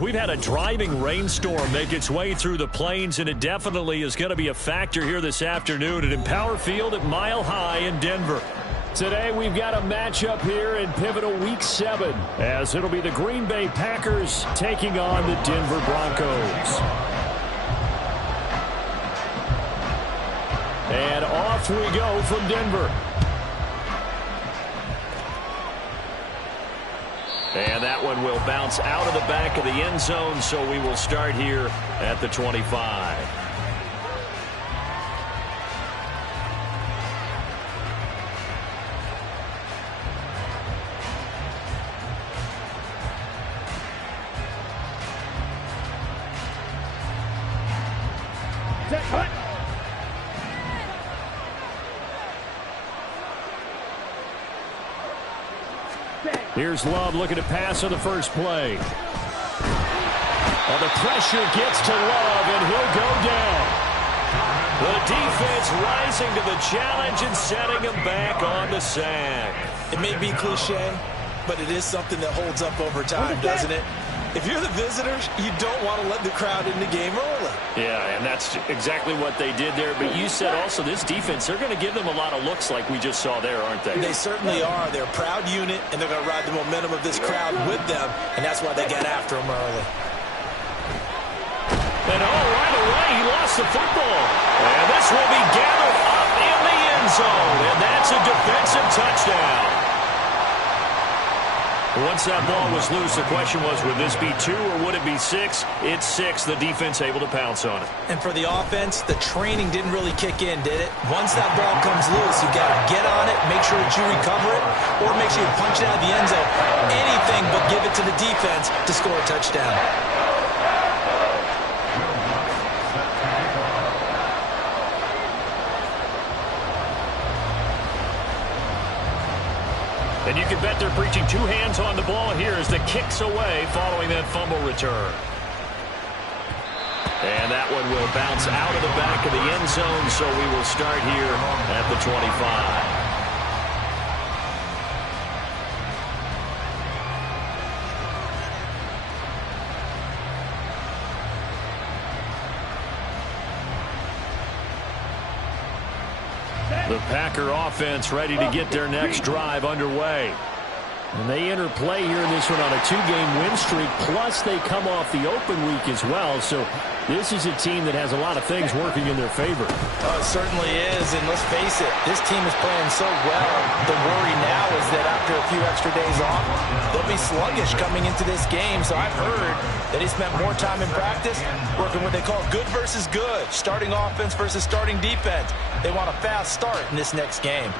We've had a driving rainstorm make its way through the plains, and it definitely is going to be a factor here this afternoon at Empower Field at Mile High in Denver. Today we've got a matchup here in pivotal Week 7, as it'll be the Green Bay Packers taking on the Denver Broncos. And off we go from Denver. And that one will bounce out of the back of the end zone, so we will start here at the 25. Here's Love looking to pass on the first play. The pressure gets to Love, and he'll go down. The defense rising to the challenge and setting him back on the sack. It may be cliche, but it is something that holds up over time, doesn't it? If you're the visitors, you don't want to let the crowd in the game early. Yeah, and that's exactly what they did there. But you said also this defense, they're going to give them a lot of looks like we just saw there, aren't they? They certainly are. They're a proud unit, and they're going to ride the momentum of this crowd with them, and that's why they get after them early. And right away, he lost the football. And this will be gathered up in the end zone, and that's a defensive touchdown. Once that ball was loose, the question was, would this be 2 or would it be 6? It's 6. The defense able to pounce on it. And for the offense, the training didn't really kick in, did it? Once that ball comes loose, you got to get on it, make sure that you recover it, or make sure you punch it out of the end zone. Anything but give it to the defense to score a touchdown. And you can bet they're preaching 2 hands on the ball here as the kick's away following that fumble return. And that one will bounce out of the back of the end zone, so we will start here at the 25. The Packer offense ready to get their next drive underway. And they enter play here in this one on a 2-game win streak, plus they come off the open week as well. So this is a team that has a lot of things working in their favor. Oh, it certainly is, and let's face it, this team is playing so well. The worry now is that after a few extra days off, they'll be sluggish coming into this game. So I've heard that he spent more time in practice working what they call good versus good, starting offense versus starting defense. They want a fast start in this next game.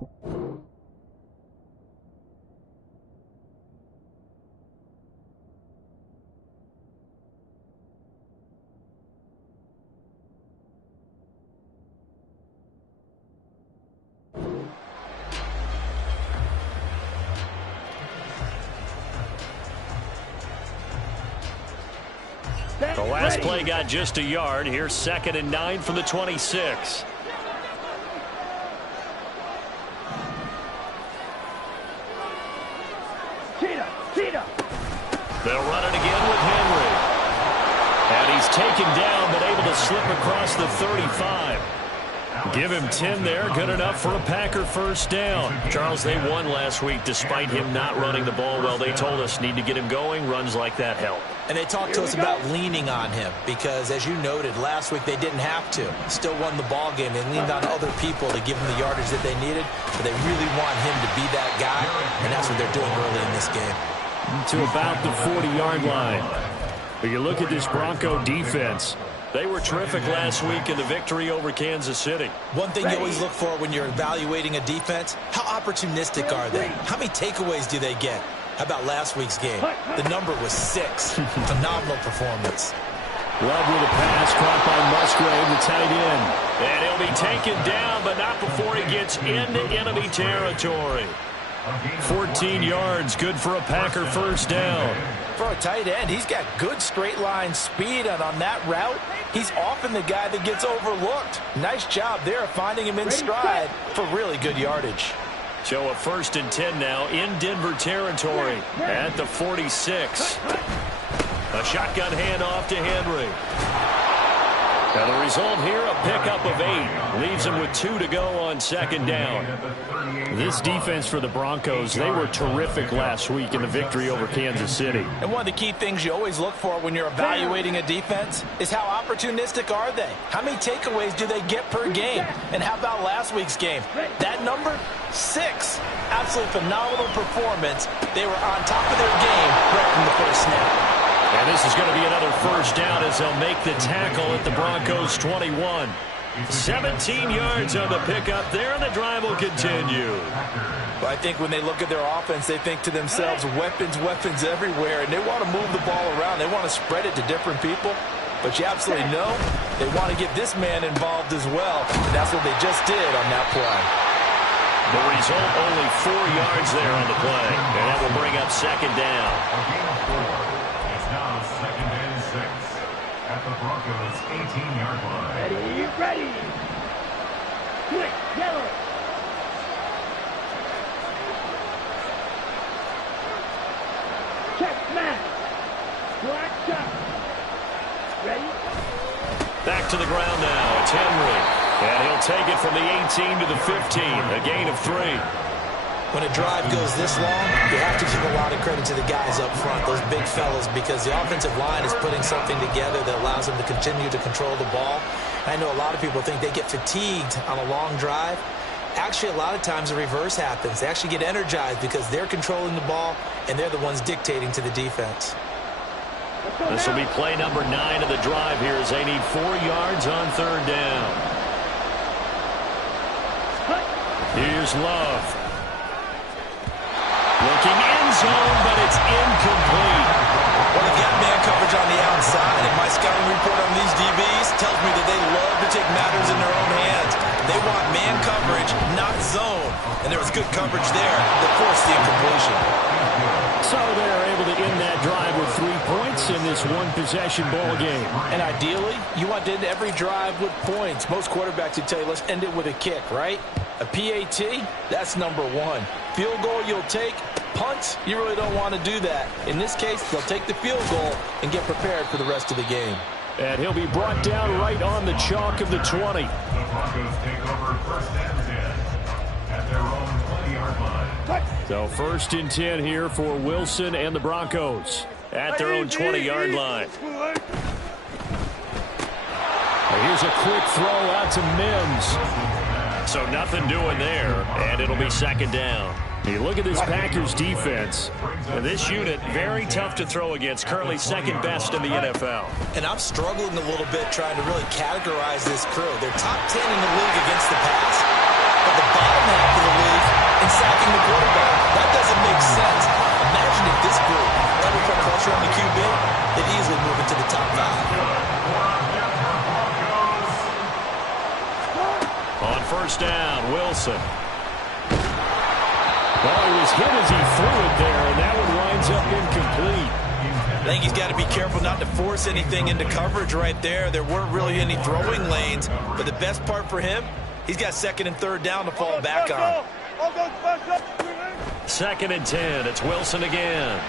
The last play got just a yard. Here's 2nd and 9 from the 26. They'll run it again with Henry. And he's taken down, but able to slip across the 35. Give him 10 there. Good enough for a Packer first down. Charles, they won last week despite him not running the ball well. They told us need to get him going. Runs like that help. And they talked to us about leaning on him because, as you noted, last week they didn't have to. Still won the ball game. They leaned on other people to give him the yardage that they needed, but they really want him to be that guy, and that's what they're doing early in this game. To about the 40-yard line. But you look at this Bronco defense. They were terrific last week in the victory over Kansas City. One thing you always look for when you're evaluating a defense, how opportunistic are they? How many takeaways do they get? How about last week's game? The number was 6. Phenomenal performance. Love with a pass caught by Musgrave, the tight end. And he'll be taken down, but not before he gets into enemy territory. 14 yards, good for a Packer first down. For a tight end, he's got good straight line speed, and on that route, he's often the guy that gets overlooked. Nice job there of finding him in stride for really good yardage. So a 1st and 10 now in Denver territory at the 46. A shotgun handoff to Henry. Now the result here, a pickup of 8. Leaves him with 2 to go on 2nd down. This defense for the Broncos, they were terrific last week in the victory over Kansas City. And one of the key things you always look for when you're evaluating a defense is how opportunistic are they? How many takeaways do they get per game? And how about last week's game? That number, 6. Absolutely phenomenal performance. They were on top of their game right from the first snap. And this is going to be another first down as they'll make the tackle at the Broncos 21. 17 yards on the pickup there, and the drive will continue. But I think when they look at their offense, they think to themselves, weapons, weapons everywhere, and they want to move the ball around. They want to spread it to different people. But you absolutely know they want to get this man involved as well. And that's what they just did on that play. The result, only 4 yards there on the play. And that will bring up 2nd down. Now 2nd and 6 at the Broncos 18-yard line. Ready. Quick, yellow. Check, match. Black shot. Ready? Back to the ground now. It's Henry. And he'll take it from the 18 to the 15. A gain of 3. When a drive goes this long, you have to give a lot of credit to the guys up front, those big fellas, because the offensive line is putting something together that allows them to continue to control the ball. I know a lot of people think they get fatigued on a long drive. Actually, a lot of times the reverse happens. They actually get energized because they're controlling the ball, and they're the ones dictating to the defense. This will be play number 9 of the drive here as they need 4 yards on 3rd down. Here's Love. Looking end zone, but it's incomplete. Well, they've got man coverage on the outside, and my scouting report on these DBs tells me that they love to take matters in their own hands. They want man coverage, not zone. And there was good coverage there that forced the incompletion. So they're able to end that drive with 3 points in this one-possession ball game. And ideally, you want to end every drive with points. Most quarterbacks would tell you, let's end it with a kick, right? A PAT, that's number 1. Field goal you'll take. Punts, you really don't want to do that. In this case, they'll take the field goal and get prepared for the rest of the game. And he'll be brought down right on the chalk of the 20. The Broncos take over 1st and 10 at their own 20-yard line. So 1st and 10 here for Wilson and the Broncos at their own 20-yard line. Here's a quick throw out to Mims. So nothing doing there, and it'll be 2nd down. You look at this Packers defense, and this unit, very tough to throw against, currently 2nd best in the NFL. And I'm struggling a little bit trying to really categorize this crew. They're top 10 in the league against the pass, at the bottom half of the league in sacking the quarterback. That doesn't make sense. Imagine if this group never put pressure on the QB, they'd easily move into the top 5. On first down, Wilson. Oh, he was hit as he threw it there, and that one winds up incomplete. I think he's got to be careful not to force anything into coverage right there. There weren't really any throwing lanes, but the best part for him, he's got second and third down to fall back on. Second and 10. It's Wilson again.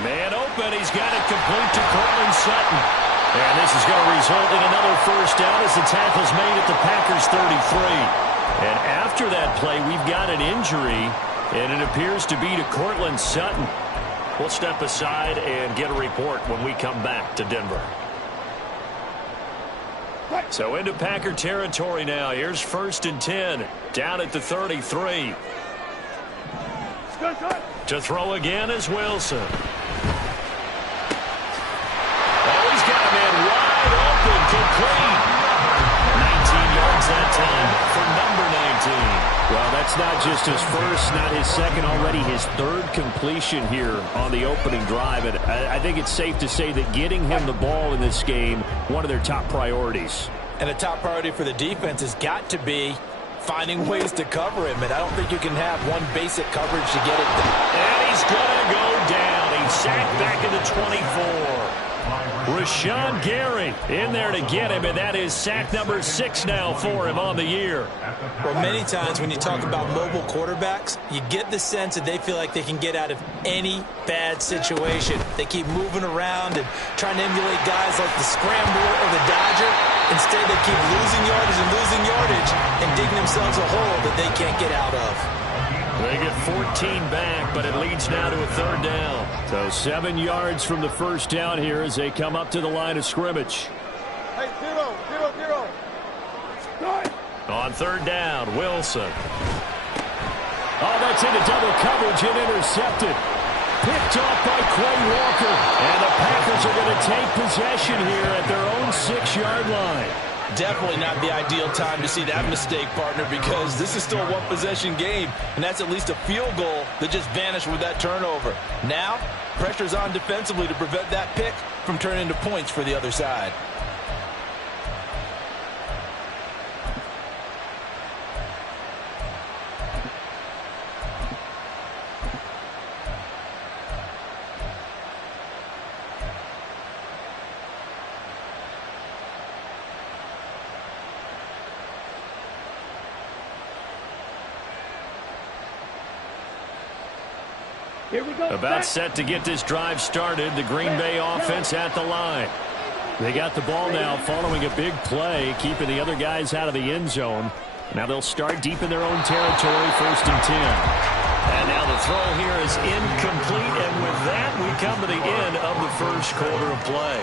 Man open. He's got it complete to Courtland Sutton. And this is going to result in another first down as the tackle's made at the Packers 33. And after that play, we've got an injury, and it appears to be to Courtland Sutton. We'll step aside and get a report when we come back to Denver. So into Packer territory now. Here's first and 10, down at the 33. To throw again is Wilson. Oh, he's got a man wide open, complete. 19 yards that time for number 19. Well, that's not just his first, not his second, already his third completion here on the opening drive. And I think it's safe to say that getting him the ball in this game, one of their top priorities. And a top priority for the defense has got to be finding ways to cover him. And I don't think you can have one basic coverage to get it done. And he's going to go down. He's sacked back in the 24. Rashawn Gary in there to get him, and that is sack number 6 now for him on the year. Well, many times when you talk about mobile quarterbacks, you get the sense that they feel like they can get out of any bad situation. They keep moving around and trying to emulate guys like the Scrambler or the Dodger. Instead, they keep losing yardage and digging themselves a hole that they can't get out of. They get 14 back, but it leads now to a third down. So 7 yards from the first down here as they come up to the line of scrimmage. Hey, 0. On third down, Wilson. Oh, that's into double coverage and intercepted. Picked off by Quay Walker. And the Packers are going to take possession here at their own 6-yard line. Definitely not the ideal time to see that mistake, partner, because this is still a one-possession game, and that's at least a field goal that just vanished with that turnover. Now, pressure's on defensively to prevent that pick from turning into points for the other side. Here we go. About set to get this drive started. The Green Bay offense at the line. They got the ball now following a big play, keeping the other guys out of the end zone. Now they'll start deep in their own territory, first and 10. And now the throw here is incomplete, and with that, we come to the end of the first quarter of play.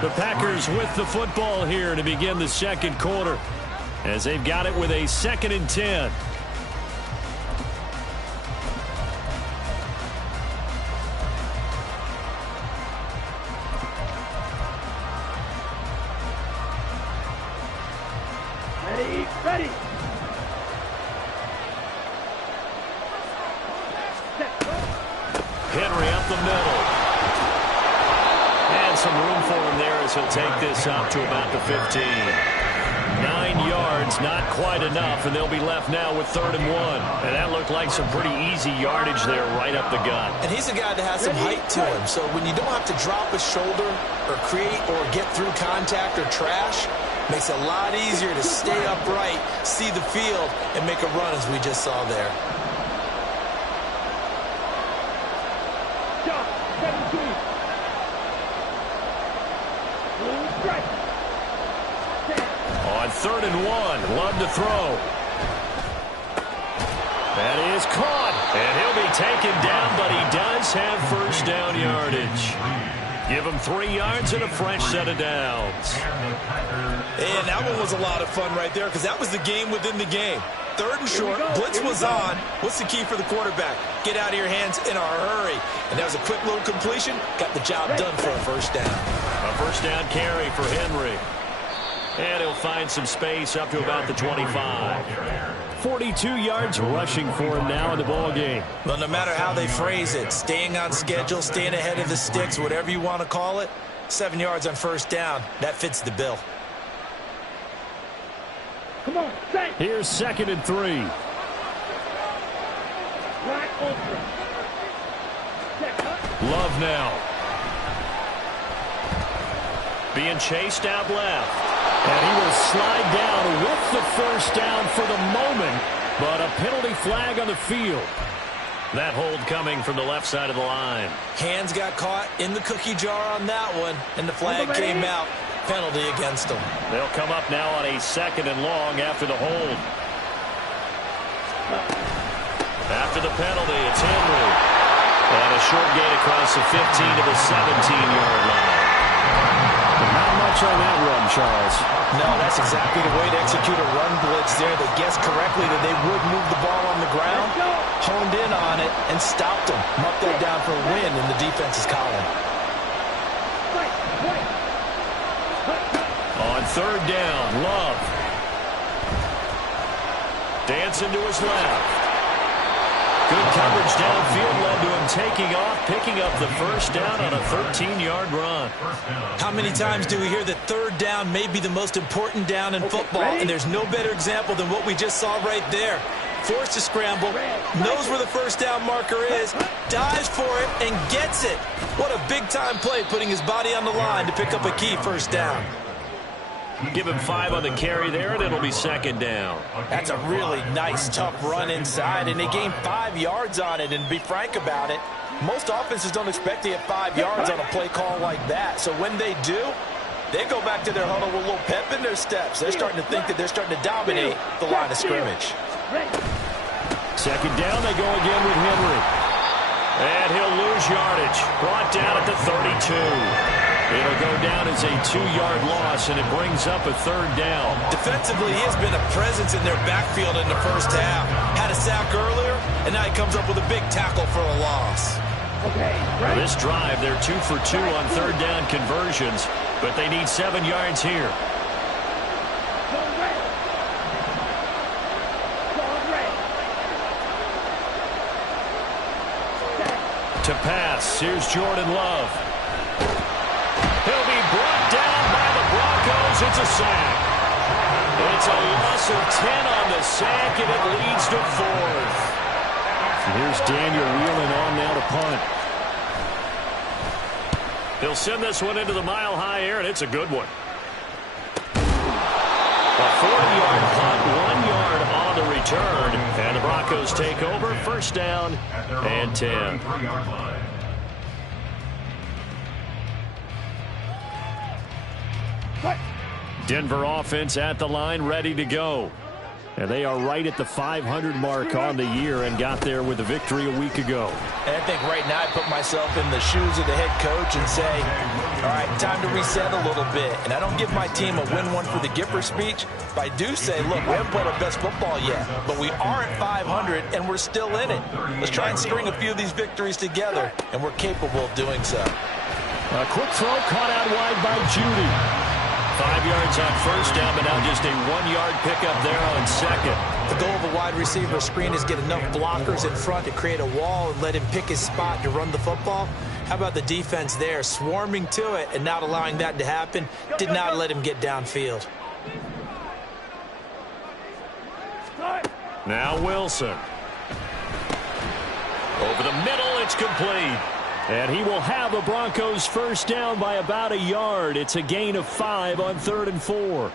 The Packers with the football here to begin the second quarter, as they've got it with a second and 10. Ready. Henry up the middle. And some room for him there as he'll take this up to about the 15. 9 yards, not quite enough, and they'll be left now with 3rd and 1. And that looked like some pretty easy yardage there right up the gut. And he's a guy that has some height to him, so when you don't have to drop a shoulder or create or get through contact or trash, makes it a lot easier to stay upright, see the field, and make a run as we just saw there. Jump. 17. Blue strike. 10. On 3rd and 1, Love to throw. That is caught, and he'll be taken down, but he does have first down yardage. Give him 3 yards and a fresh set of downs. And that one was a lot of fun right there because that was the game within the game. 3rd and short, blitz was on. What's the key for the quarterback? Get out of your hands in a hurry. And that was a quick little completion. Got the job done for a first down. A first down carry for Henry. And he'll find some space up to about the 25. 42 yards rushing for him now in the ball game. Well, no matter how they phrase it, staying on schedule, staying ahead of the sticks, whatever you want to call it, 7 yards on first down, that fits the bill. Come on, set. Here's 2nd and 3. Right ultra. Set up. Love now. Being chased out left. And he will slide down with the first down for the moment, but a penalty flag on the field. That hold coming from the left side of the line. Hands got caught in the cookie jar on that one, and the flag came out. Penalty against them. They'll come up now on a 2nd and long after the hold. After the penalty, it's Henry. And a short gain across the 15 to the 17-yard line. Not much on that run, Charles. No, that's exactly the way to execute a run blitz there. They guessed correctly that they would move the ball on the ground, honed in on it, and stopped them. Marked that down for a win in the defense's column. On 3rd down, Love. Dancing to his left. Good coverage downfield led to him taking off, picking up the first down on a 13-yard run. How many times do we hear that 3rd down may be the most important down in football, and there's no better example than what we just saw right there. Forced to scramble, knows where the first down marker is, dives for it, and gets it. What a big-time play, putting his body on the line to pick up a key first down. Give him 5 on the carry there, and it'll be 2nd down. That's a really nice, tough run inside, and they gained 5 yards on it. And to be frank about it, most offenses don't expect to get 5 yards on a play call like that. So when they do, they go back to their huddle with a little pep in their steps. They're starting to think that they're starting to dominate the line of scrimmage. 2nd down, they go again with Henry. And he'll lose yardage. Brought down at the 32. It'll go down as a 2-yard loss, and it brings up a 3rd down. Defensively, he has been a presence in their backfield in the first half. Had a sack earlier, and now he comes up with a big tackle for a loss. This drive, they're 2 for 2 on 3rd down conversions, but they need 7 yards here. To pass, here's Jordan Love. He'll be brought down by the Broncos. It's a sack. It's a loss of 10 on the sack, and it leads to 4th. Here's Daniel wheeling on now to punt. He'll send this one into the mile-high air, and it's a good one. A 40-yard punt, 1 yard on the return, and the Broncos take over. First down and 10. Denver offense at the line, ready to go. And they are right at the 500 mark on the year and got there with a victory a week ago. And I think right now I put myself in the shoes of the head coach and say, all right, time to reset a little bit. And I don't give my team a win one for the Gipper speech, but I do say, look, we haven't played our best football yet, but we are at 500 and we're still in it. Let's try and string a few of these victories together, and we're capable of doing so. A quick throw caught out wide by Judy. 5 yards on first down, but now just a 1-yard pickup there on second. The goal of a wide receiver screen is get enough blockers in front to create a wall and let him pick his spot to run the football. How about the defense there, swarming to it and not allowing that to happen? Did not let him get downfield. Now Wilson. Over the middle, it's complete. And he will have the Broncos first down by about a yard. It's a gain of 5 on 3rd and 4.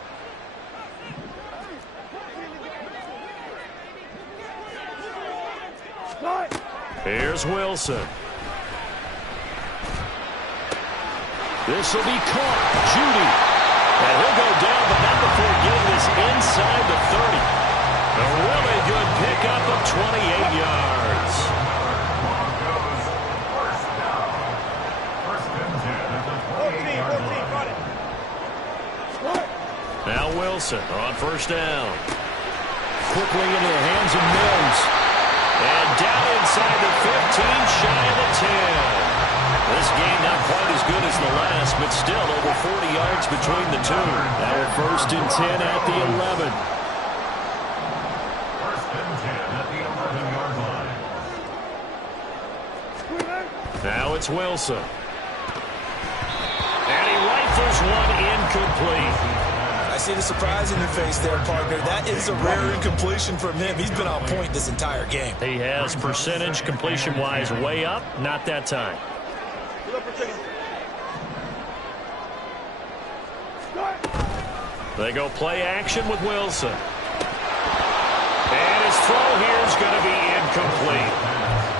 Here's Wilson. This will be caught. Judy. And he'll go down, but not before getting this inside the 30. A really good pickup of 28 yards. Now Wilson on first down. Quickly into the hands of Mills. And down inside the 15, shy of the 10. This game not quite as good as the last, but still over 40 yards between the two. Now we're 1st and 10 at the 11. 1st and 10 at the 11-yard line. Now it's Wilson. And he rifles one incomplete. I see the surprise in your face there, partner. That is a rare incompletion from him. He's been on point this entire game. He has percentage completion-wise way up. Not that time. They go play action with Wilson. And his throw here is going to be incomplete.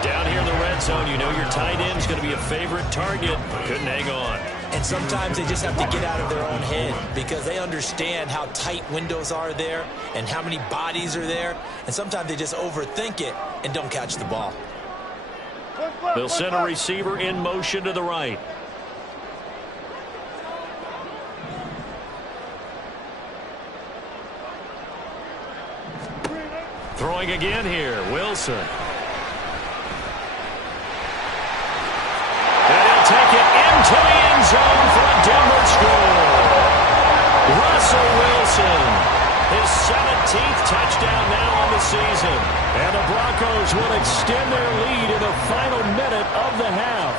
Down here in the red zone, you know your tight end is going to be a favorite target. Couldn't hang on. And sometimes they just have to get out of their own head because they understand how tight windows are there and how many bodies are there. And sometimes they just overthink it and don't catch the ball. They'll send a receiver in motion to the right. Throwing again here, Wilson. And he'll take it into the end zone for a Denver score. Russell Wilson, his 17th touchdown now on the season. And the Broncos will extend their lead in the final minute of the half.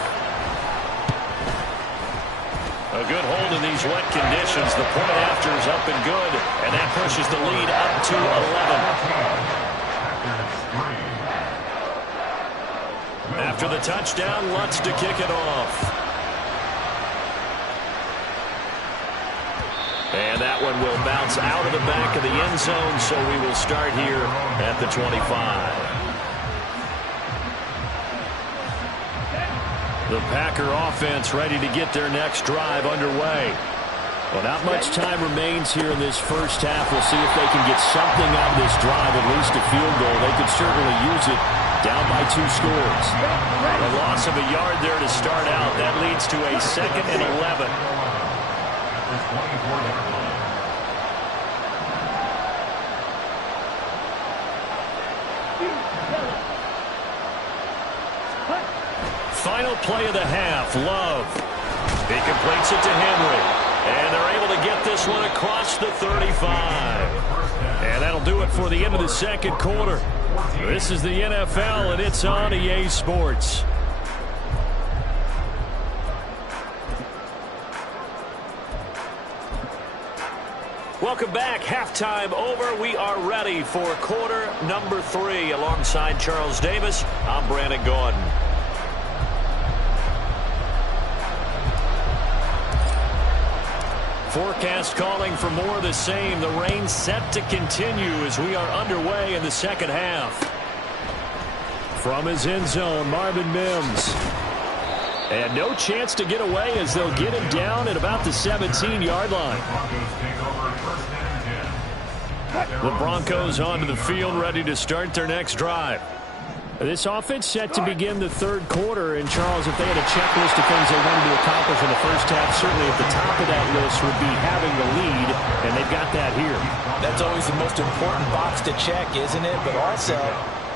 A good hold in these wet conditions. The point after is up and good, and that pushes the lead up to 11. After the touchdown, Lutz to kick it off. And that one will bounce out of the back of the end zone, so we will start here at the 25. The Packer offense ready to get their next drive underway. Well, not much time remains here in this first half. We'll see if they can get something out of this drive, at least a field goal. They could certainly use it. Down by 2 scores. A loss of a yard there to start out. That leads to a 2nd and 11. Final play of the half. Love. He completes it to Henry. And they're able to get this one across the 35. And that'll do it for the end of the second quarter. This is the NFL, and it's on EA Sports. Welcome back. Halftime over. We are ready for quarter number 3. Alongside Charles Davis, I'm Brandon Gaudin. Forecast calling for more of the same. The rain set to continue as we are underway in the second half. From his end zone, Marvin Mims. And no chance to get away as they'll get him down at about the 17-yard line. The Broncos onto the field, ready to start their next drive. This offense set to begin the third quarter. And, Charles, if they had a checklist of things they wanted to accomplish in the first half, certainly at the top of that list would be having the lead, and they've got that here. That's always the most important box to check, isn't it? But also,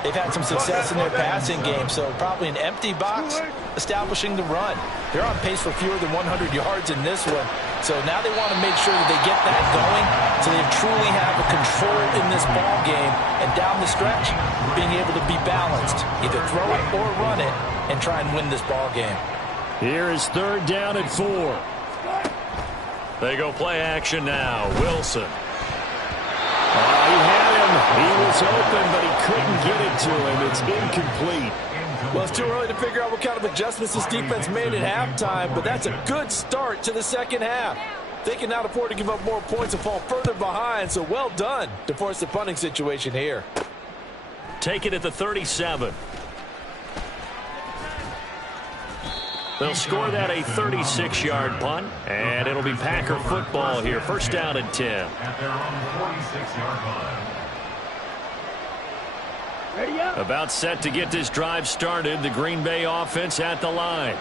they've had some success in their passing game, so probably an empty box establishing the run. They're on pace for fewer than 100 yards in this one, so now they want to make sure that they get that going so they truly have a control in this ball game, and down the stretch, being able to be balanced, either throw it or run it, and try and win this ball game. Here is 3rd down and 4. They go play action now. Wilson. He had him. He was open, but he couldn't get it to him. It's incomplete. Well, it's too early to figure out what kind of adjustments this defense made at halftime, but that's a good start to the second half. They can now afford to give up more points and fall further behind, so well done to force the punting situation here. Take it at the 37. They'll score that a 36-yard punt, and it'll be Packer football here. 1st down and 10. At their own 46-yard line. Ready up. About set to get this drive started. The Green Bay offense at the line.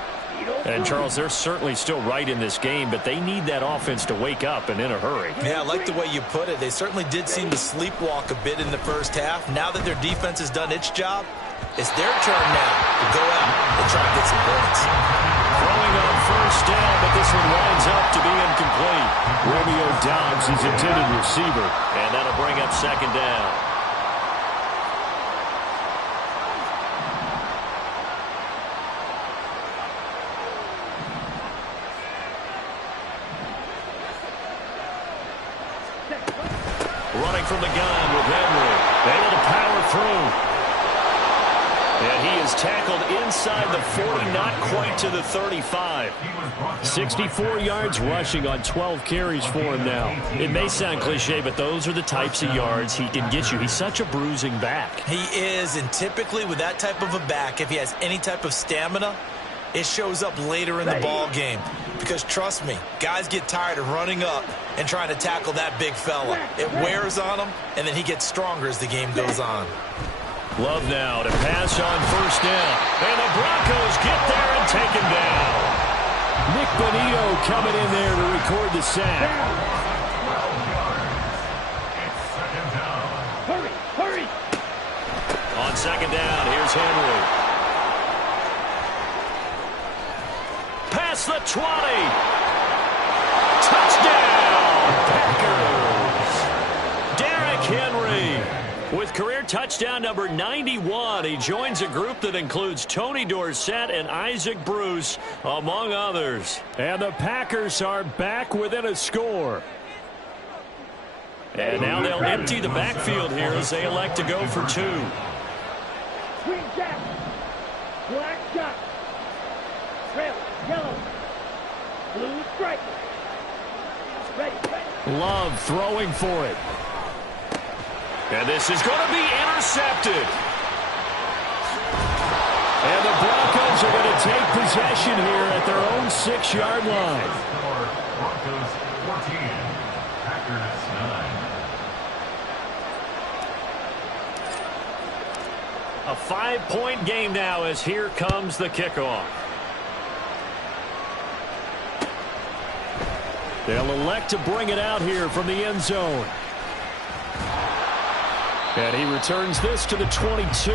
And, Charles, they're certainly still right in this game, but they need that offense to wake up and in a hurry. Yeah, I like the way you put it. They certainly did seem to sleepwalk a bit in the first half. Now that their defense has done its job, it's their turn now to go out and try to get some points. From on first down, but this one winds up to be incomplete. Romeo Doubs is intended receiver, and that'll bring up second down. Running from the gun with Henry. Able to power through. And he is tackled inside the 40, not quite to the 35. 64 yards rushing on 12 carries for him now. It may sound cliche, but those are the types of yards he can get you. He's such a bruising back. He is, and typically with that type of a back, if he has any type of stamina, it shows up later in the ball game. Because trust me, guys get tired of running up and trying to tackle that big fella. It wears on him, and then he gets stronger as the game goes on. Love now to pass on first down. And the Broncos get there and take him down. Nick Bonito coming in there to record the sack. Hurry, hurry. On second down, here's Henry. Past the 20. Touchdown, Packers. Derrick Henry with career touchdown number 91. He joins a group that includes Tony Dorsett and Isaac Bruce, among others. And the Packers are back within a score. And now they'll empty the backfield here as they elect to go for two. Green jack. Black shot. Red, yellow. Blue stripe. Ready, ready. Love throwing for it. And this is going to be intercepted. And the Broncos are going to take possession here at their own 6-yard line. Broncos 14, Packers 9. A 5-point game now as here comes the kickoff. They'll elect to bring it out here from the end zone. And he returns this to the 22.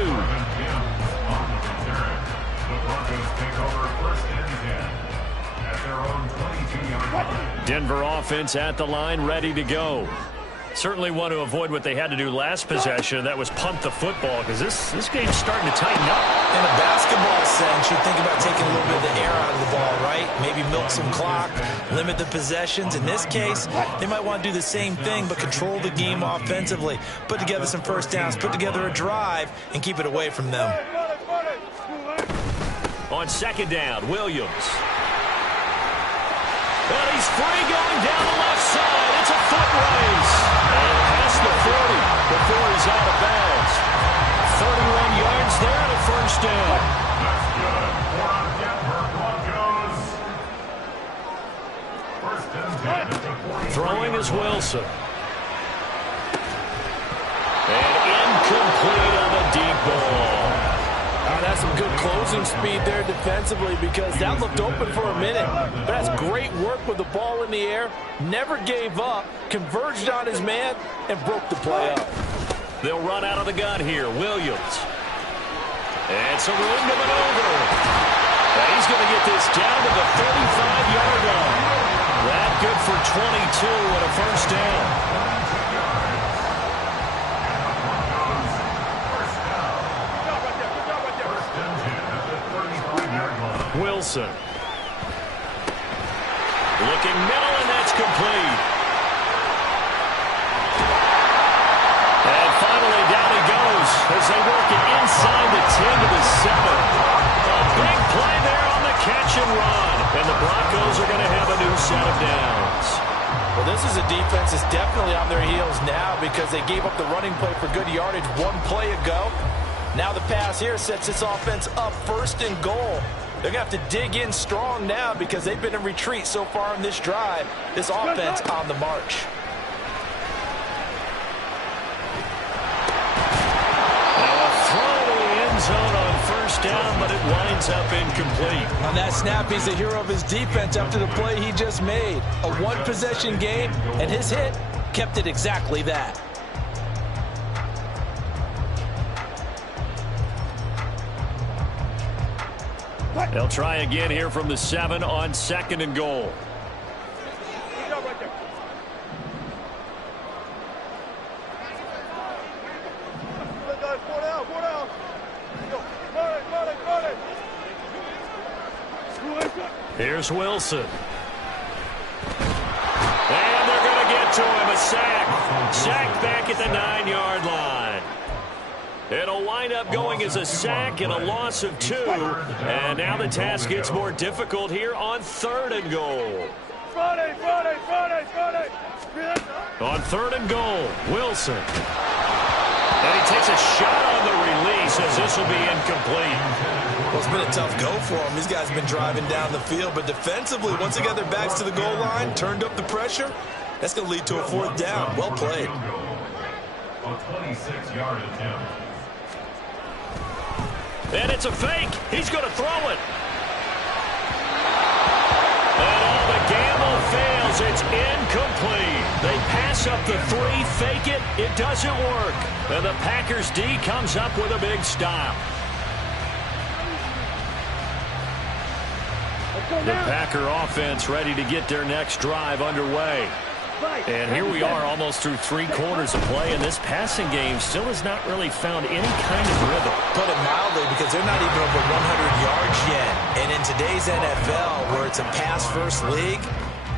Denver offense at the line, ready to go. Certainly want to avoid what they had to do last possession. That was punt the football, because this game's starting to tighten up. In a basketball sense, you think about taking a little bit of the air out of the ball, right? Maybe milk some clock, limit the possessions. In this case, they might want to do the same thing, but control the game offensively. Put together some first downs, put together a drive, and keep it away from them. On second down, Williams. And he's free going down the left side. It's a foot race. And past the 40 before he's out of bounds. 31 yards there and a first down. That's good for Denver Broncos. First and 10 at the 43. Throwing is Wilson. And incomplete on the deep ball. That's some good closing speed there defensively, because that looked open for a minute. But that's great work with the ball in the air. Never gave up, converged on his man, and broke the play up. They'll run out of the gun here. Williams. And some room to maneuver. And he's going to get this down to the 35-yard line. That good for 22 and a first down. Wilson. Looking middle, and that's complete. And finally, down he goes as they work it inside the 10 to the 7. A big play there on the catch and run. And the Broncos are going to have a new set of downs. Well, this is a defense that's definitely on their heels now, because they gave up the running play for good yardage one play ago. Now the pass here sets this offense up first and goal. They're going to have to dig in strong now, because they've been in retreat so far in this drive. This offense on the march. Now a throw to the end zone on first down, but it winds up incomplete. On that snap, he's a hero of his defense after the play he just made. A one-possession game, and his hit kept it exactly that. They'll try again here from the 7 on 2nd and goal. Good job right there. Good guys, 4 down, 4 down. Go. Got it. Here's Wilson. And they're going to get to him. A sack. Sack back at the 9-yard line. It'll wind up going as a sack and a loss of 2. And now the task gets more difficult here on 3rd and goal. Friday. On 3rd and goal, Wilson. And he takes a shot on the release as this will be incomplete. Well, it's been a tough go for him. These guys have been driving down the field, but defensively, once they got their backs to the goal line, turned up the pressure, that's going to lead to a 4th down. Well played. A 26-yard attempt. And it's a fake. He's going to throw it. And all the gamble fails. It's incomplete. They pass up the 3, fake it. It doesn't work. And the Packers D comes up with a big stop. The Packer offense ready to get their next drive underway. And here we are almost through 3 quarters of play, and this passing game still has not really found any kind of rhythm. Put it mildly, because they're not even over 100 yards yet. And in today's NFL, where it's a pass-first league,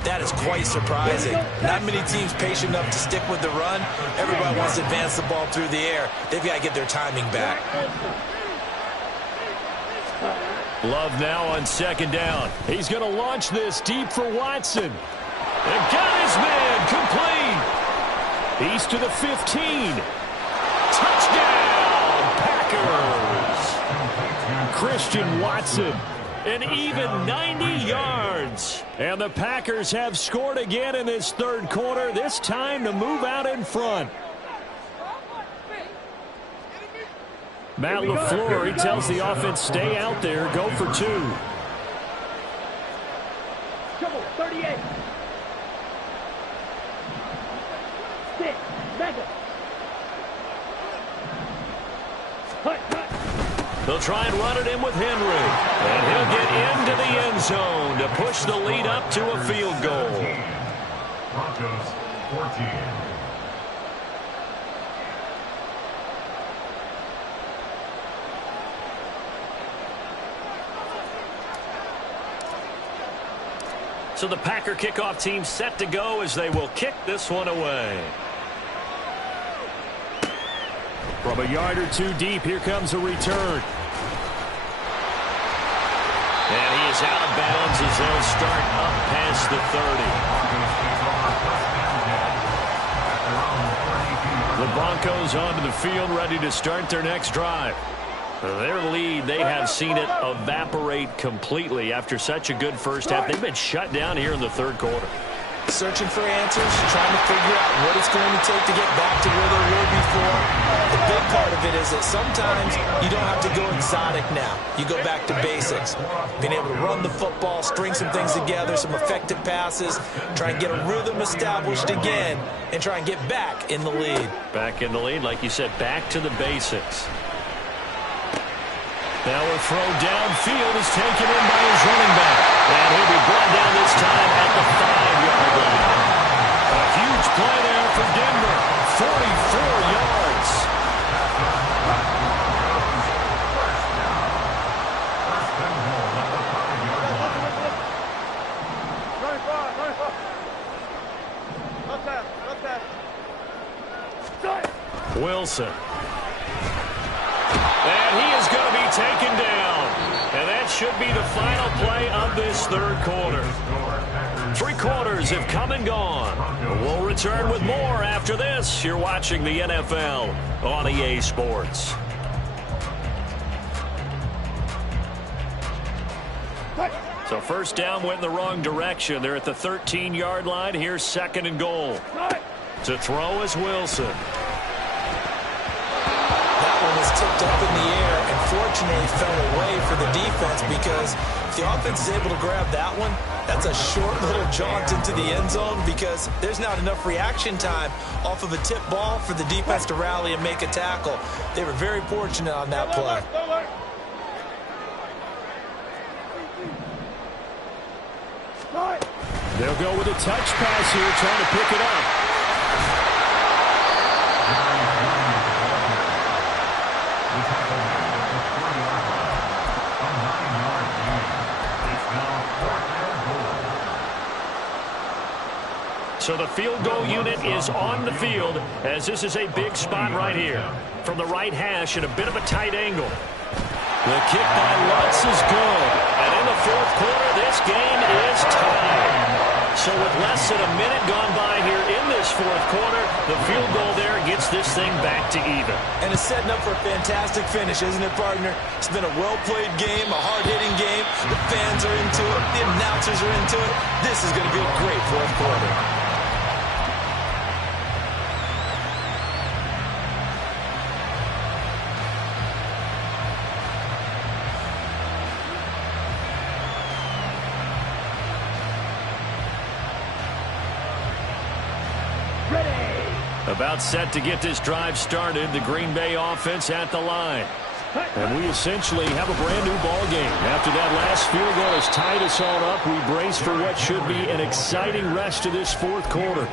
that is quite surprising. Not many teams patient enough to stick with the run. Everybody wants to advance the ball through the air. They've got to get their timing back. Love now on 2nd down. He's going to launch this deep for Watson. And got his man complete. He's to the 15. Touchdown, Packers. Christian Watson, an even 90 yards. And the Packers have scored again in this 3rd quarter, this time to move out in front. Matt LaFleur, he tells the offense, stay out there, go for 2. Trouble, 38. 6, Mega. Hut. They'll try and run it in with Henry. And he'll get into the end zone to push the lead up to a field goal. Broncos 14. So the Packer kickoff team set to go as they will kick this one away. From a yard or 2 deep, here comes a return. And he is out of bounds as they'll start up past the 30. The Broncos onto the field, ready to start their next drive. Their lead, they have seen it evaporate completely after such a good first half. They've been shut down here in the 3rd quarter. Searching for answers, trying to figure out what it's going to take to get back to where they were before. The big part of it is that sometimes you don't have to go exotic now. You go back to basics. Being able to run the football, string some things together, some effective passes, try and get a rhythm established again, and try and get back in the lead. Back in the lead, like you said, back to the basics. Now a throw downfield is taken in by his running back. And he'll be brought down this time at the 5-yard line. A huge play there for Denver. 44 yards. Wilson. And he is going to be taken down. And that should be the final play of this 3rd quarter. 3 quarters have come and gone. We'll return with more after this. You're watching the NFL on EA Sports. So first down went in the wrong direction. They're at the 13-yard line. Here's 2nd and goal. To throw is Wilson. Was tipped up in the air and fortunately fell away for the defense, because if the offense is able to grab that one, that's a short little jaunt into the end zone, because there's not enough reaction time off of a tip ball for the defense to rally and make a tackle. They were very fortunate on that play. They'll go with a touch pass here, trying to pick it up. So the field goal unit is on the field as this is a big spot right here. From the right hash at a bit of a tight angle. The kick by Lutz is good. And in the fourth quarter, this game is tied. So with less than a minute gone by here in this fourth quarter, the field goal there gets this thing back to even. And it's setting up for a fantastic finish, isn't it, partner? It's been a well-played game, a hard-hitting game. The fans are into it. The announcers are into it. This is going to be a great fourth quarter. About set to get this drive started. The Green Bay offense at the line. And we essentially have a brand new ball game. After that last field goal has tied us all up, we brace for what should be an exciting rest of this fourth quarter.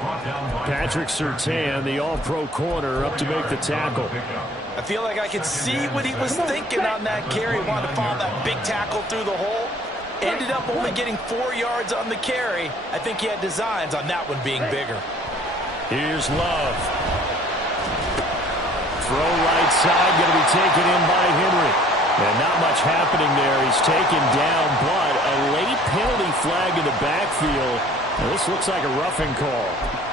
Patrick Surtain, the all-pro corner, up to make the tackle. I feel like I could see what he was thinking on that carry. Wanted to follow that big tackle through the hole. Ended up only getting 4 yards on the carry. I think he had designs on that one being bigger. Here's Love. Throw right side, going to be taken in by Henry. And not much happening there. He's taken down, but a late penalty flag in the backfield. Now, this looks like a roughing call.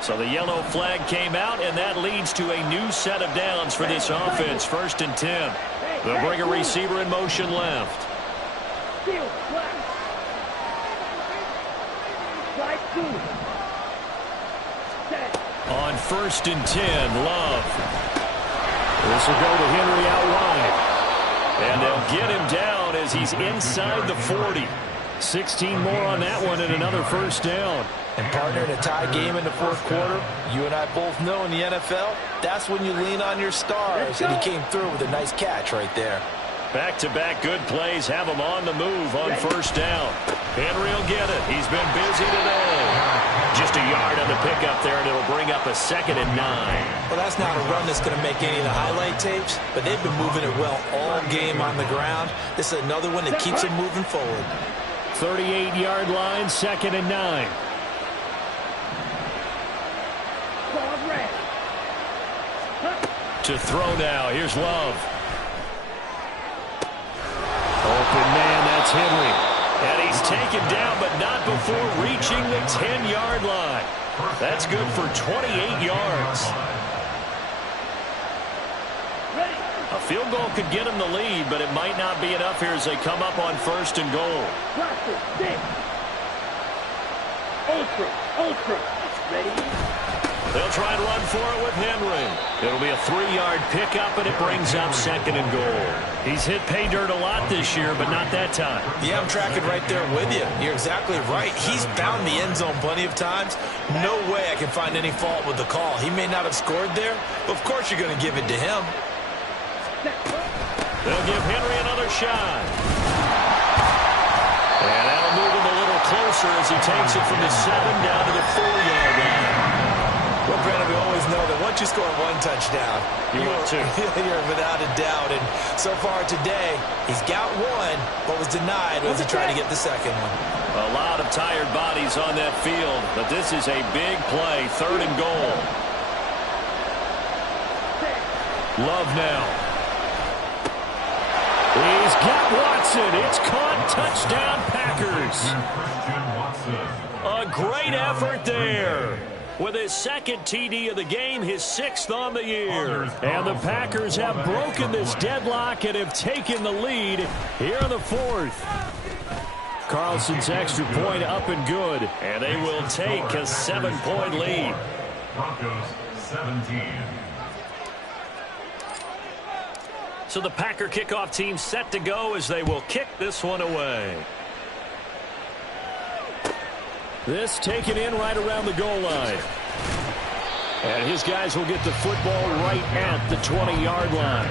So the yellow flag came out, and that leads to a new set of downs for this offense. 1st and 10. They'll bring a receiver in motion left. On 1st and 10, Love. This will go to Henry out wide. And they'll get him down as he's inside the 40. 16 more on that one and another first down. And partner, in a tie game in the fourth quarter, you and I both know in the NFL, that's when you lean on your stars. And he came through with a nice catch right there. Back-to-back good plays have him on the move on first down. Henry will get it. He's been busy today. Just a yard on the pickup there, and it'll bring up a 2nd and 9. Well, that's not a run that's going to make any of the highlight tapes, but they've been moving it well all game on the ground. This is another one that keeps them moving forward. 38-yard line, 2nd and 9. To throw now. Here's Love. Open man, that's Henry. And he's taken down, but not before reaching the 10-yard line. That's good for 28 yards. A field goal could get him the lead, but it might not be enough here as they come up on 1st and goal. Ultra. Ready? They'll try and run for it with Henry. It'll be a 3-yard pickup, and it brings up 2nd and goal. He's hit pay dirt a lot this year, but not that time. Yeah, I'm tracking right there with you. You're exactly right. He's found the end zone plenty of times. No way I can find any fault with the call. He may not have scored there, but of course you're going to give it to him. They'll give Henry another shot. And that'll move him a little closer as he takes it from the 7 down to the 4-yard line. Well, Brandon, we always know that once you score one touchdown, you're without a doubt. And so far today, he's got one, but was denied as he tried to get the second one. A lot of tired bodies on that field, but this is a big play, 3rd and goal. Love now. He's got Watson. It's caught. Touchdown, Packers. A great effort there. With his 2nd TD of the game, his 6th on the year. And the Packers have broken this deadlock and have taken the lead here in the 4th. Carlson's extra point up and good. And they will take a 7-point lead. Broncos 17. So the Packer kickoff team set to go as they will kick this one away. This taken in right around the goal line. And his guys will get the football right at the 20-yard line.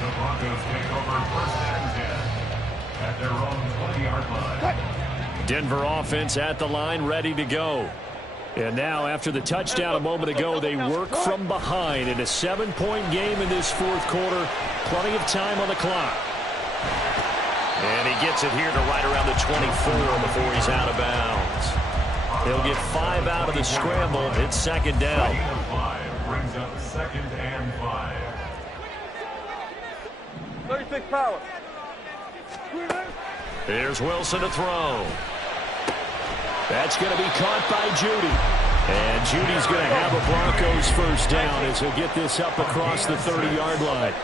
The Broncos take over first and 10 at their own 20-yard line. Denver offense at the line, ready to go. And now, after the touchdown a moment ago, they work from behind in a 7-point game in this fourth quarter. Plenty of time on the clock. And he gets it here to right around the 24 before he's out of bounds. He'll get 5 out of the scramble. It's second down. 5 brings up second and 5. 36 power. Here's Wilson to throw. That's going to be caught by Judy. And Judy's going to have a Broncos first down as he'll get this up across the 30-yard line.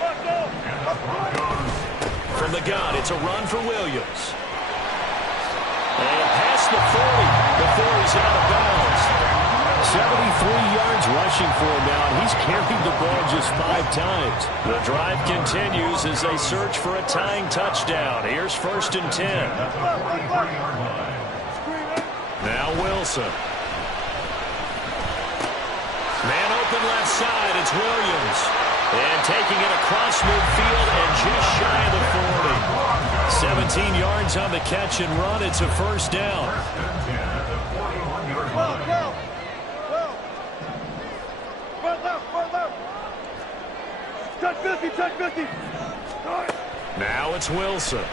From the gun, it's a run for Williams. And past the 40 before he's out of bounds. 73 yards rushing for him now, and he's carried the ball just 5 times. The drive continues as they search for a tying touchdown. Here's first and 10. Now Wilson. Man open left side, it's Williams. And taking it across midfield and just shy of the 40. 17 yards on the catch and run. It's a first down. Touch 50, touch 50. Now it's Wilson.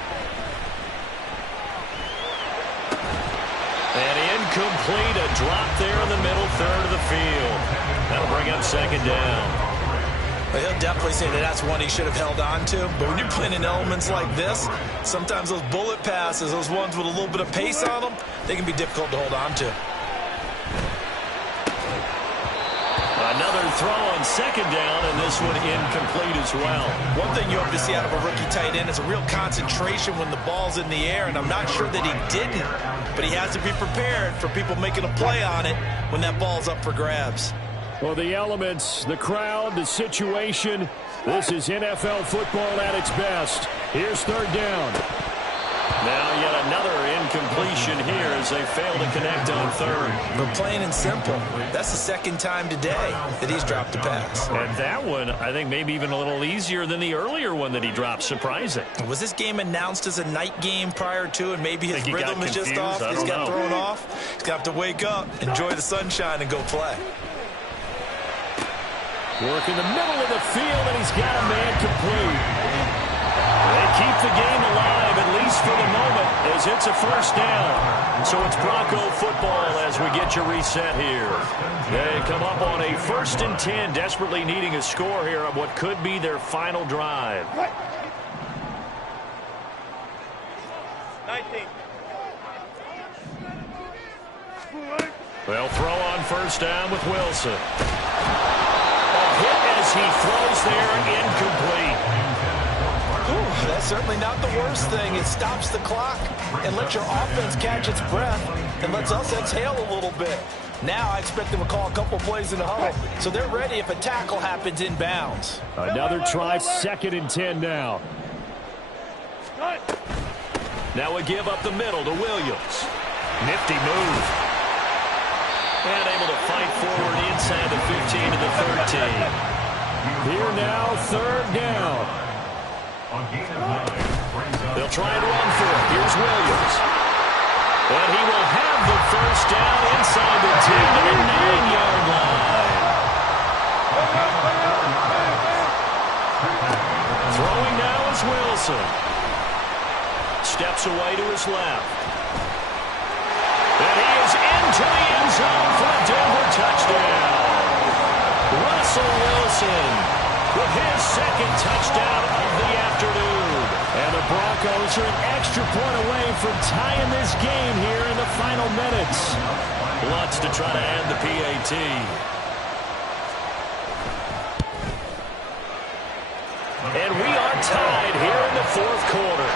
And incomplete, a drop there in the middle third of the field. That'll bring up second down. Well, he'll definitely say that that's one he should have held on to. But when you're playing in elements like this, sometimes those bullet passes, those ones with a little bit of pace on them, they can be difficult to hold on to. Another throw on second down, and this one incomplete as well. One thing you hope to see out of a rookie tight end is a real concentration when the ball's in the air, and I'm not sure that he didn't, but he has to be prepared for people making a play on it when that ball's up for grabs. Well, the elements, the crowd, the situation, this is NFL football at its best. Here's third down. Now yet another incompletion here as they fail to connect on third. But plain and simple, that's the second time today that he's dropped a pass. And that one, I think, maybe even a little easier than the earlier one that he dropped. Surprising. Was this game announced as a night game prior to, and maybe his rhythm is just off? He's got thrown off. He's got to wake up, enjoy the sunshine, and go play. Work in the middle of the field, and he's got a man complete. They keep the game alive, at least for the moment, as it's a first down. So it's Bronco football as we get you reset here. They come up on a first and 10, desperately needing a score here on what could be their final drive. 19. They'll throw on first down with Wilson. A hit as he throws there, incomplete. Ooh, that's certainly not the worst thing. It stops the clock and lets your offense catch its breath and lets us exhale a little bit. Now I expect them to call a couple plays in the huddle, so they're ready if a tackle happens inbounds. Another try, second and 10 now. Now we give up the middle to Williams. Nifty move. And able to fight forward inside the 15 to the 13. Here now, third down. They'll try and run for it. Here's Williams. And he will have the first down inside the 10 to the 9-yard line. Throwing now is Wilson. Steps away to his left. And he is into the end zone for a Denver touchdown. Russell Wilson with his second touchdown of the afternoon. And the Broncos are an extra point away from tying this game here in the final minutes. Lutz to try to add the PAT. And we are tied here in the fourth quarter.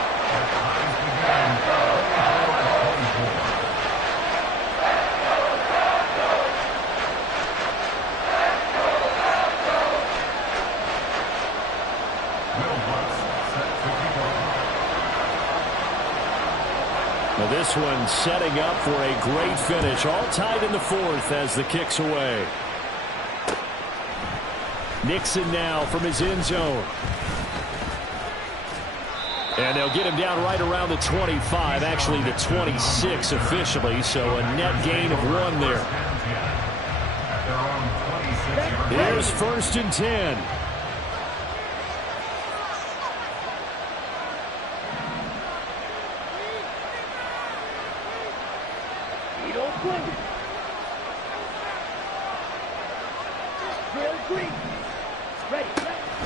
Now this one setting up for a great finish. All tied in the fourth as the kick's away. Nixon now from his end zone. And they'll get him down right around the 25, actually the 26 officially, so a net gain of 1 there. Here's 1st and 10.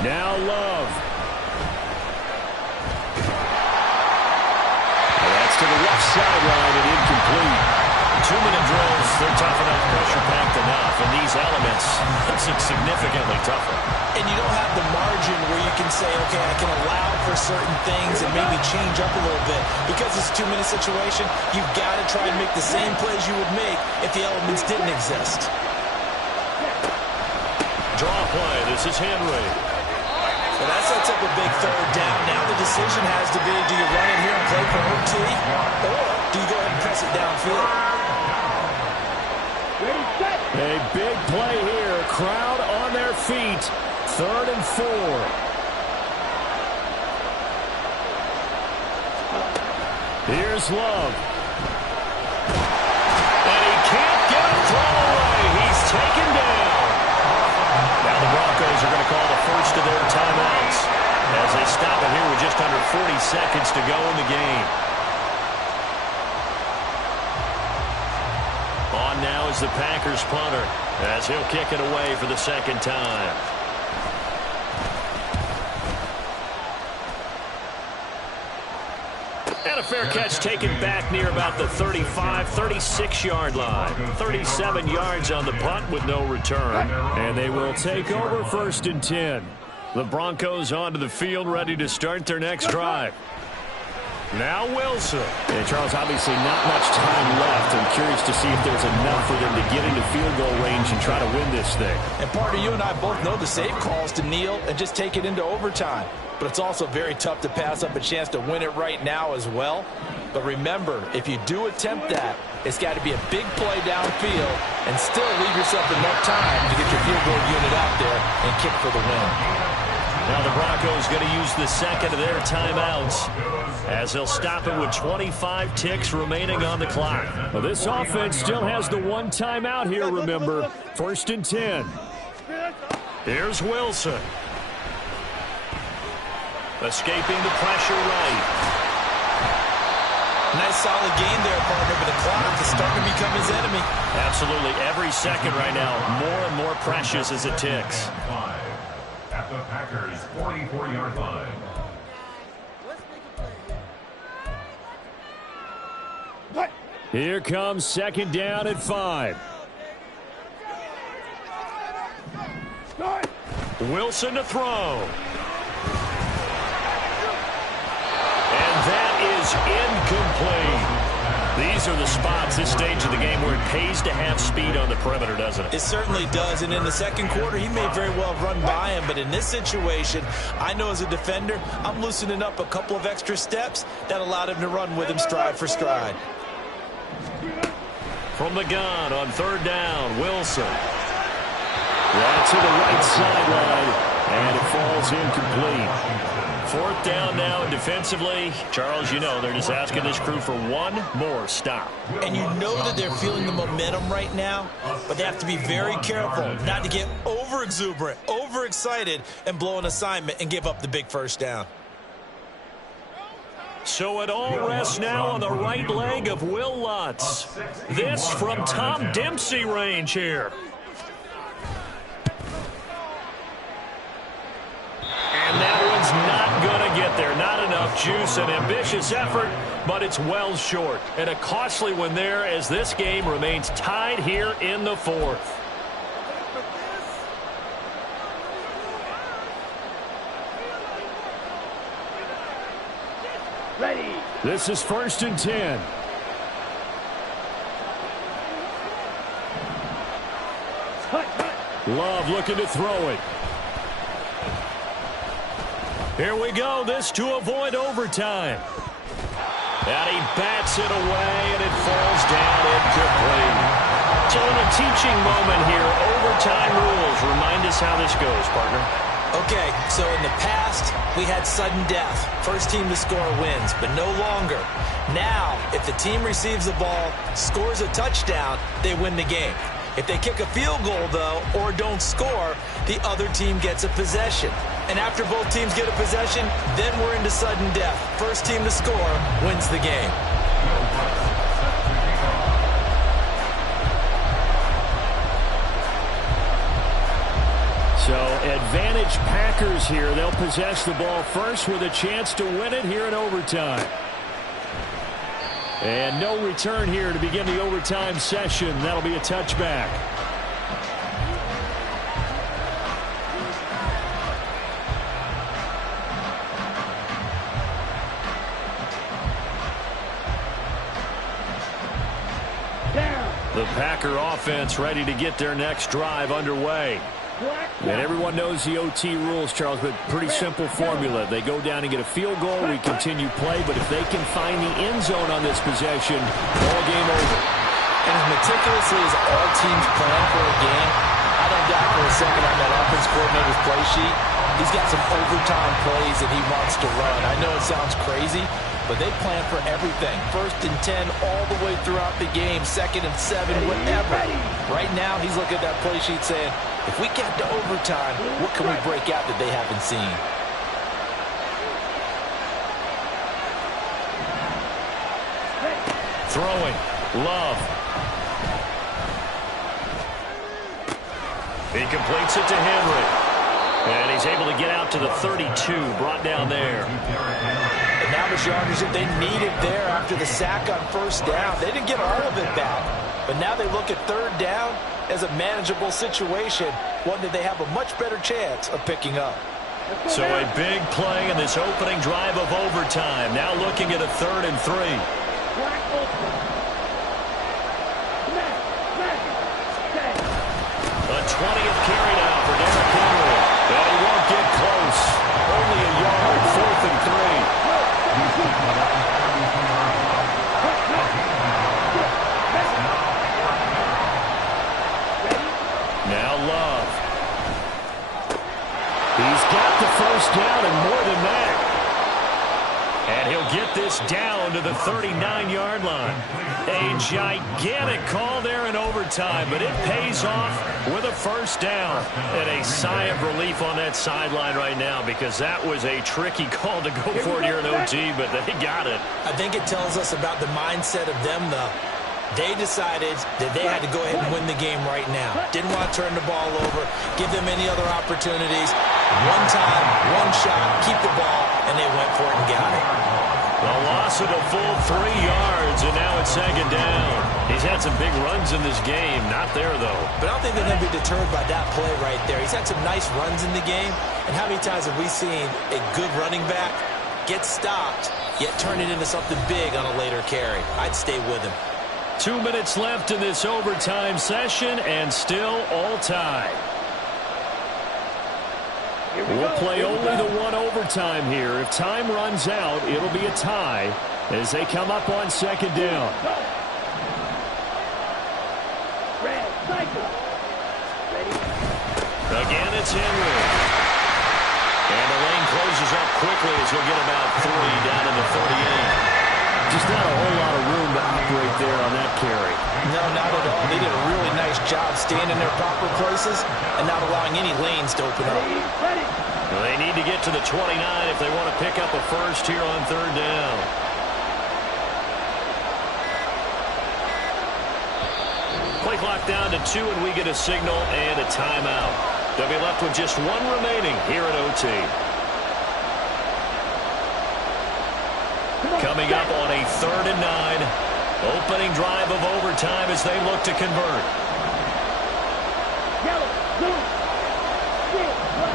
Now Love. To the left sideline and incomplete. 2-minute drills, they're tough enough, pressure-packed enough, and these elements, that's significantly tougher. And you don't have the margin where you can say, okay, I can allow for certain things and maybe change up a little bit. Because it's a 2-minute situation, you've got to try and make the same plays you would make if the elements didn't exist. Draw play, this is Henry. So that sets up a big 3rd down. Now the decision has to be, do you run it here and play for OT, or do you go ahead and press it downfield? A big play here. Crowd on their feet. 3rd and 4. Here's Love. And he can't get a throw away. He's taken down. Now the Broncos are going to call the first of their timeouts as they stop it here with just under 40 seconds to go in the game. On now is the Packers punter as he'll kick it away for the 2nd time. And a fair catch taken back near about the 35, 36-yard line. 37 yards on the punt with no return. And they will take over 1st and 10. The Broncos onto the field ready to start their next drive. Now Wilson. And Charles, obviously not much time left. I'm curious to see if there's enough for them to get into field goal range and try to win this thing. And Parker, you and I both know the safe calls to kneel and just take it into overtime. But it's also very tough to pass up a chance to win it right now as well. But remember, if you do attempt that, it's got to be a big play downfield and still leave yourself enough time to get your field goal unit out there and kick for the win. Now the Broncos going to use the 2nd of their timeouts as they'll stop it with 25 ticks remaining on the clock. Well, this offense still has the 1 timeout here, remember. 1st and 10. Here's Wilson. Escaping the pressure right. Nice solid game there, partner, but the clock is starting to become his enemy. Absolutely. Every second right now, more and more precious as it ticks. At the Packers' 44-yard line. Here comes 2nd down at 5. Wilson to throw. And that is incomplete. These are the spots, this stage of the game, where it pays to have speed on the perimeter, doesn't it? It certainly does, and in the 2nd quarter, he may very well run by him, but in this situation, I know as a defender, I'm loosening up a couple of extra steps that allowed him to run with him stride for stride. From the gun on 3rd down, Wilson. Right to the right sideline, and it falls incomplete. 4th down now, and defensively, Charles, you know, they're just asking this crew for 1 more stop. And you know that they're feeling the momentum right now, but they have to be very careful not to get over-exuberant, over-excited, and blow an assignment and give up the big 1st down. So it all rests now on the right leg of Will Lutz. This from Tom Dempsey range here. And that one's not going to get there. Not enough juice. An ambitious effort, but it's well short. And a costly one there as this game remains tied here in the 4th. Ready. This is 1st and 10. Love looking to throw it. Here we go. This to avoid overtime. And he bats it away, and it falls down incomplete. So in a teaching moment here, overtime rules. Remind us how this goes, partner. Okay, so in the past, we had sudden death. First team to score wins, but no longer. Now, if the team receives the ball, scores a touchdown, they win the game. If they kick a field goal, though, or don't score, the other team gets a possession. And after both teams get a possession, then we're into sudden death. First team to score wins the game. So, advantage Packers here. They'll possess the ball first with a chance to win it here in overtime. And no return here to begin the overtime session. That'll be a touchback. The Packer offense ready to get their next drive underway. And everyone knows the OT rules, Charles, but pretty simple formula. They go down and get a field goal, we continue play, but if they can find the end zone on this possession, ball game over. And as meticulously as all teams plan for a game, I don't doubt for a second on that offense coordinator's play sheet, he's got some overtime plays that he wants to run. I know it sounds crazy, but they plan for everything. 1st and 10 all the way throughout the game, 2nd and 7, whatever. Right now, he's looking at that play sheet saying, if we get to overtime, what can we break out that they haven't seen? Throwing. Love. He completes it to Henry. And he's able to get out to the 32, brought down there. And now the yardage that they needed there after the sack on 1st down. They didn't get all of it back. But now they look at 3rd down as a manageable situation, one that they have a much better chance of picking up. So a big play in this opening drive of overtime. Now looking at a 3rd and 3. A 20th carry now for Derrick Henry. And he won't get close. Only a yard, 4th and 3. He's got the 1st down and more than that. And he'll get this down to the 39-yard line. A gigantic call there in overtime, but it pays off with a 1st down. And a sigh of relief on that sideline right now because that was a tricky call to go for it here in OT, but they got it. I think it tells us about the mindset of them, though. They decided that they had to go ahead and win the game right now. Didn't want to turn the ball over, give them any other opportunities. One time, one shot, keep the ball, and they went for it and got it. The loss of a full 3 yards, and now it's 2nd down. He's had some big runs in this game. Not there, though. But I don't think they're going to be deterred by that play right there. He's had some nice runs in the game. And how many times have we seen a good running back get stopped, yet turn it into something big on a later carry? I'd stay with him. 2 minutes left in this overtime session, and still all tied. We'll play only the one overtime here. If time runs out, it'll be a tie as they come up on 2nd down. Again, it's Henry. And the lane closes up quickly as he'll get about 3 down to the 38. Just not a whole lot of room to operate there on that carry. No, not at all. They did a really nice job staying in their proper places and not allowing any lanes to open up. Well, they need to get to the 29 if they want to pick up a 1st here on 3rd down. Play clock down to 2, and we get a signal and a timeout. They'll be left with just 1 remaining here at OT. Coming up on a 3rd and 9. Opening drive of overtime as they look to convert. Yellow, blue, green, black.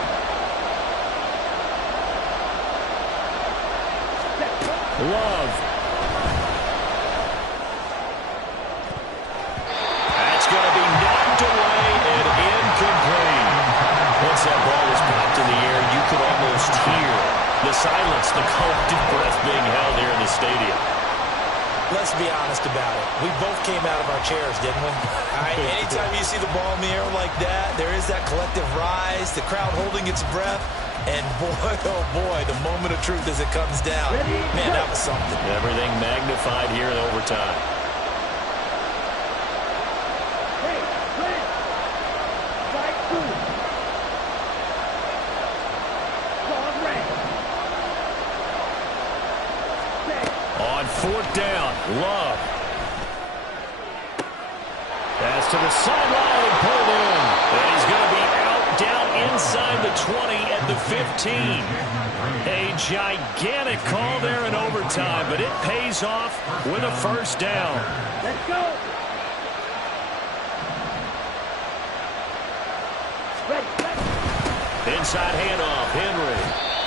Love. That's going to be knocked away and incomplete. Once that ball was popped in the air, you could almost hear the silence, the collective breath being held here in the stadium. Let's be honest about it. We both came out of our chairs, didn't we? Anytime you see the ball in the air like that, there is that collective rise, the crowd holding its breath, and boy, oh boy, the moment of truth as it comes down. Man, that was something. Everything magnified here in overtime. On fourth down, Love. Pass to the sideline and pulled in. And he's going to be out down inside the 20 at the 15. A gigantic call there in overtime, but it pays off with a first down. Let's go. Ready. Inside handoff, Henry.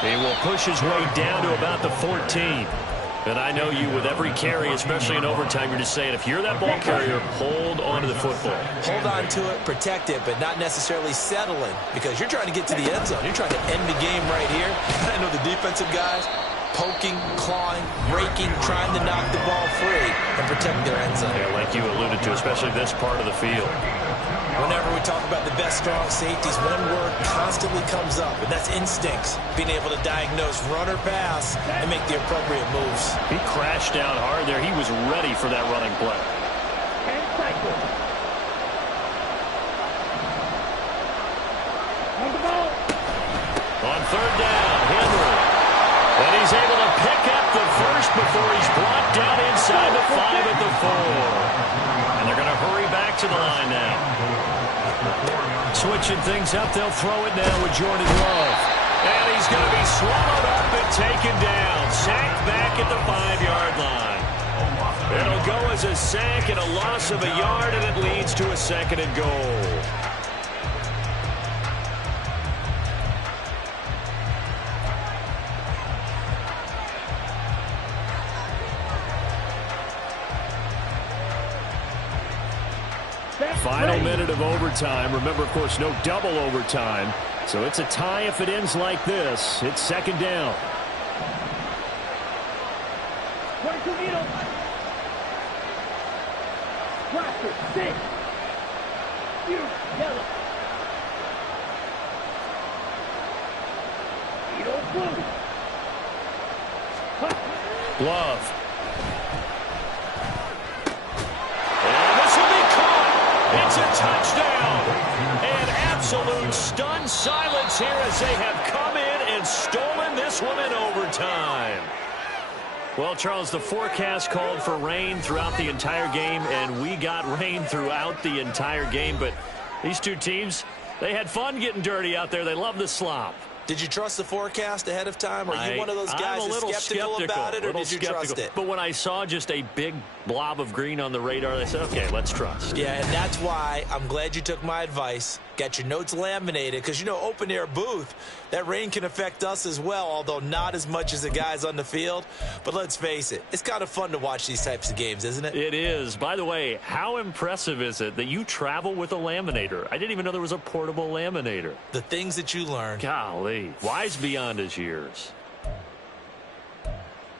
He will push his way down to about the 14. And I know you, with every carry, especially in overtime, you're just saying, if you're that ball carrier, hold on to the football. Hold on to it, protect it, but not necessarily settling, because you're trying to get to the end zone. You're trying to end the game right here. I know the defensive guys poking, clawing, raking, trying to knock the ball free and protect their end zone. Yeah, like you alluded to, especially this part of the field. Whenever we talk about the best strong safeties, one word constantly comes up, and that's instincts. Being able to diagnose run or pass and make the appropriate moves. He crashed down hard there. He was ready for that running play. And cycle. On the ball. On third down, Henry. And he's able to pick up the first before he's brought down inside the 5 at the 4. And they're going to hurry back to the line now. Switching things up, they'll throw it now with Jordan Love. And he's going to be swallowed up and taken down. Sacked back at the 5-yard line. It'll go as a sack and a loss of a yard, and it leads to a 2nd and goal. Final minute of overtime. Remember, of course, no double overtime. So it's a tie if it ends like this. It's 2nd down. 22 meters. Blaster, 6. You, yellow. Edo, blue. Love. It's a touchdown. And absolute stunned silence here as they have come in and stolen this one in overtime. Well, Charles, the forecast called for rain throughout the entire game, and we got rain throughout the entire game. But these two teams, they had fun getting dirty out there. They love the slop. Did you trust the forecast ahead of time? Are you one of those guys that's skeptical about it, or did you trust it? But when I saw just a big blob of green on the radar, I said, okay, let's trust. Yeah, and that's why I'm glad you took my advice. Got your notes laminated, because, you know, open-air booth, that rain can affect us as well, although not as much as the guys on the field. But let's face it, it's kind of fun to watch these types of games, isn't it? It is. By the way, how impressive is it that you travel with a laminator? I didn't even know there was a portable laminator. The things that you learn. Golly, wise beyond his years.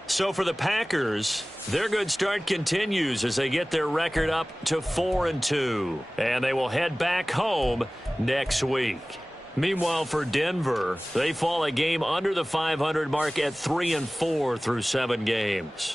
So for the Packers, their good start continues as they get their record up to 4-2. And they will head back home next week. Meanwhile, for Denver, they fall a game under the 500 mark at 3-4 through 7 games.